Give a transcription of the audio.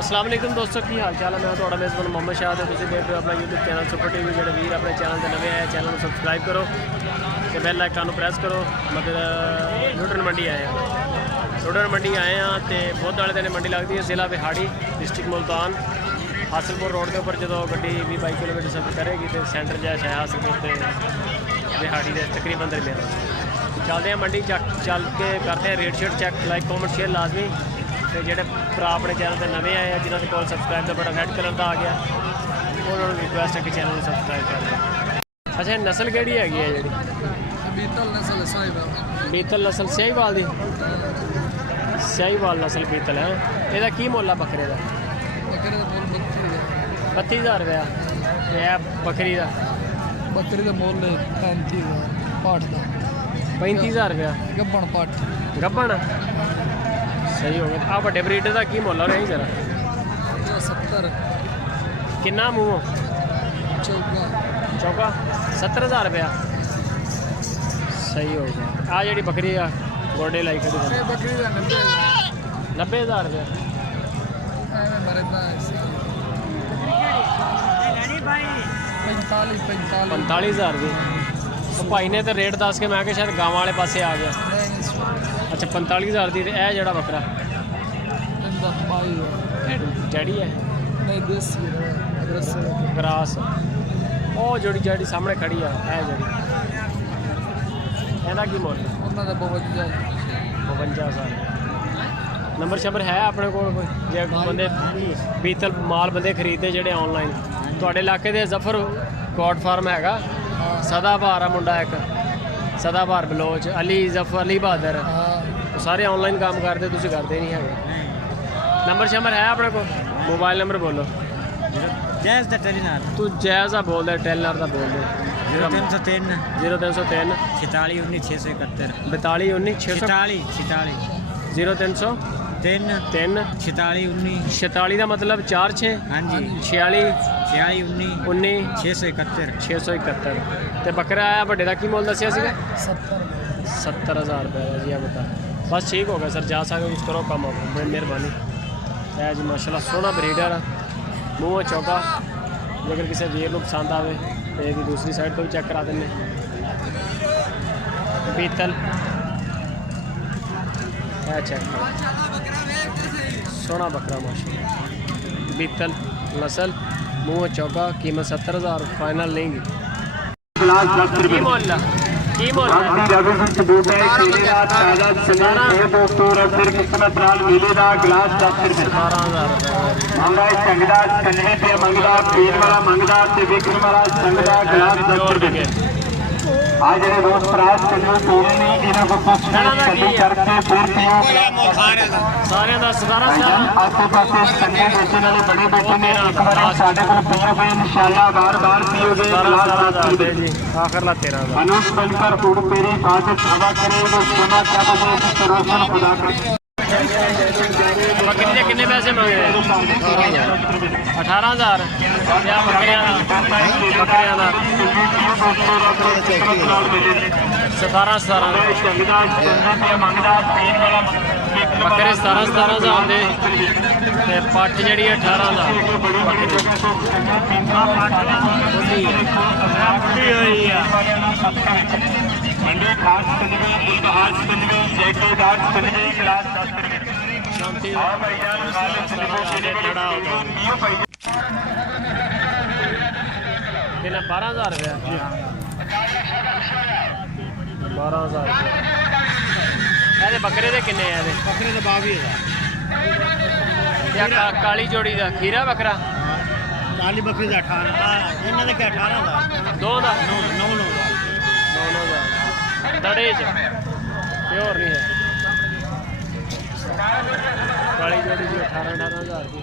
अस्सलाम वालेकुम दोस्तों की हाल चाल है। मैं थोड़ा मेज़बान मोहम्मद शाह है। तुम देख रहे हो अपना यूट्यूब चैनल सुपर टीवी। जो वीर अपने चैनल से नवे आए चैनल को सबसक्राइब करो तो बेल आइकन प्रेस करो। मतलब लुटन मंडी आए हैं, लुटन मंडी आए हैं तो बहुत वाले दिन मंडी लगती है। जिला बिहाड़ी डिस्ट्रिक्ट मुल्तान हासिलपुर रोड के उपर जो गड्डी 20-22 किलोमीटर सफर करेगी तो सेंटर जैसा है हासिलपुर से बिहाड़ी के तकरीबन दरमियान चलते हैं मंडी चल के करते हैं रेट शेट चेक। लाइक कॉमेंट शेयर लाजमी। तो जोड़े भरा अपने चैनल पर नवे आए हैं जिन्होंने कोल सबसक्राइब का बटन रेड कलर का आ गया उन्होंने रिक्वेस्ट है कि चैनल को सबसक्राइब कर दें। अच्छा नस्ल केड़ी हैगी है जी? बीतल नस्ल साहिवाल। बीतल नस्ल स्याहीवाल दी स्याहीवाल नस्ल बीतल है। ਇਹਦਾ ਕੀ ਮੁੱਲ ਆ ਬੱਕਰੇ ਦਾ? ਬੱਕਰੇ ਦਾ ਮੁੱਲ 32,000 ਰੁਪਇਆ। ਤੇ ਇਹ ਬੱਕਰੀ ਦਾ? ਬੱਕਰੀ ਦਾ ਮੁੱਲ 35,000 ਪਾਠ ਦਾ 35,000 ਰੁਪਇਆ। ਗੱਬਣ ਪਾਠ ਗੱਬਣ सही हो गया। आ बड़े ब्रीडर का की मुल रही जरा? 70 किन्ना मूँह? चौका चौका 70,000 रुपया। सही हो गया। आ जी बकरी आ गोडे लाई खड़ी बकरी का 90,000 रुपया। 45,000 की भाई ने तो रेट दस के मैं कि शायद गाँव वाले पासे आ गया। अच्छा 45,000 की। यह जड़ा बकरा डैडी है नहीं देसी ग्रास वो जोड़ी जड़ी सामने खड़ी है है जड़ी ਇਹਦਾ ਕੀ ਮੁੱਲ? ਉਹਨਾਂ ਦਾ 52,000। ਨੰਬਰ ਸ਼ੰਬਰ ਹੈ ਆਪਣੇ ਕੋਲ ਕੋਈ ਜੇ ਬੰਦੇ ਬੀਤਲ ਮਾਲ ਬੰਦੇ ਖਰੀਦਦੇ ਜਿਹੜੇ ਆਨਲਾਈਨ ਤੁਹਾਡੇ ਇਲਾਕੇ ਦੇ ਜ਼ਫਰ ਗੋਡ ਫਾਰਮ ਹੈਗਾ ਸਦਾਬਹਾਰ ਆ ਮੁੰਡਾ ਇੱਕ ਸਦਾਬਹਾਰ ਬਲੋਚ ਅਲੀ ਜ਼ਫਰ ਅਲੀ ਬਹਾਦਰ ਉਹ ਸਾਰੇ ਆਨਲਾਈਨ ਕੰਮ ਕਰਦੇ ਤੁਸੀਂ ਕਰਦੇ ਨਹੀਂ ਹੈਗੇ। ਨੰਬਰ ਸ਼ੰਬਰ ਹੈ ਆਪਣੇ ਕੋਲ? ਮੋਬਾਈਲ ਨੰਬਰ ਬੋਲੋ। जैज़ दा टेलीनार तू जैज़ आ बोल दे टेलर दा बोल दे। 0303 0303 46 19 671 42 19 600 46 0303 3 46 19 46 का मतलब 46 हाँ जी 46 46 19 19 671 671 ਤੇ ਬੱਕਰਾ ਆਇਆ ਵੱਡੇ ਦਾ ਕੀ ਮੁੱਲ ਦੱਸਿਆ ਸੀਗਾ? 70,000 रुपये का जी। बता बस ठीक हो गया सर जा सकते कुछ करो कम आप बड़ी मेहरबानी है जी। माशाल्लाह सोहना ब्रीडर मूँह चौका जेकर किसी वीर को पसंद आए तो यदि दूसरी साइड तो भी चेक करा दें। बीतल है चेक सोहना बकरा माशाल्लाह बीतल नस्ल मूँह चौका कीमत 70,000 फाइनल लेंगी। की मोल आ ਜਿਹੜੇ ਦੋਸਤ ਭਰਾ ਚੰਨੂ ਤੋੜੇ ਨੇ ਇਹਨਾਂ ਕੋਲ ਕੁਝ ਕਰਕੇ ਸਾਰਿਆਂ ਦਾ 17,000 ਆਸੇ ਪਾਸੇ ਸੰਨੇ ਵੇਚਣ ਵਾਲੇ ਬੜੇ ਬੈਠੇ ਨੇ ਇੱਕ ਵਾਰ ਸਾਡੇ ਕੋਲ ਪੀਓ ਗਏ ਇਨਸ਼ਾਅੱਲਾ ਬਾਰ-ਬਾਰ ਪੀਓਗੇ जी आखिर ला 13,000 अनुज बनकर उड़ पेरी इबादत हवा करे वो सोना क्या बजे रोशन खुदा करे। बकरी के कितने पैसे मांगे? 18,000 क्या बकरियां 17,000 बकरे 17,000 दे पट्ट जी 18,000 मंडी खास कलवे गुलबहार कलवे जैके दाट कलवे गिलास शांति कितना 12,000 रुपया 12,000 रुपये। बकरे के किन्ने है? बकरे का 22,000 काली जोड़ी का खीरा बकरा काली बकरी का 18 इन्हों के 18,000 दो का 9,000 दड़े प्योर नहीं है काली जोड़ी जी 18,000 की।